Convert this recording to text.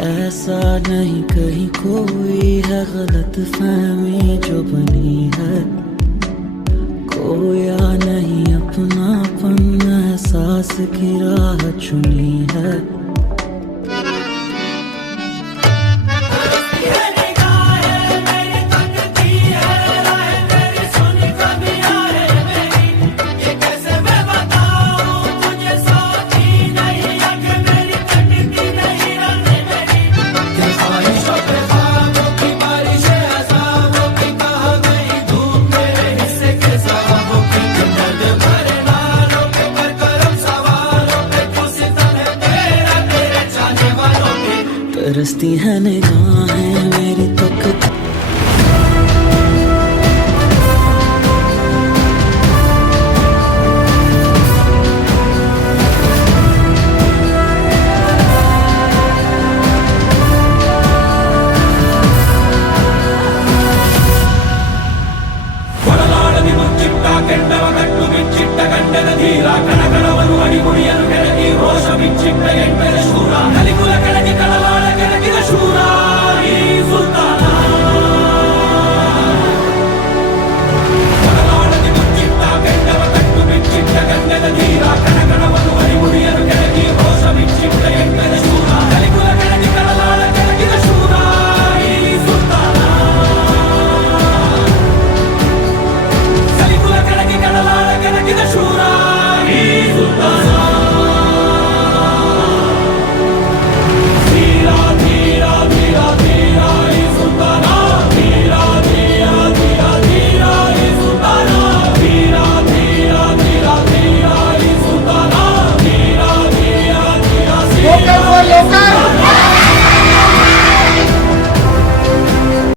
ऐसा नहीं कहीं कोई है गलत फहमी जो बनी है, खोया नहीं अपनापन एहसास की राह चुनी है। तरसती है निगाहें मेरी तक। ಕೊಲನಾಳದಿ ಮುಚ್ಚಿಟ್ಟ ಕೆಂಡವ ಕಟ್ಟು ಬಿಚ್ಚಿಟ್ಟ ಗಂಡನ ಧೀರ ಕಣಕಣವನ್ನು ಅಡಿಗುಡಿಯನು ಕೆಳಗಿ ರೋಷ ಬಿಚ್ಚಿಟ್ಟ ಎಂಟರ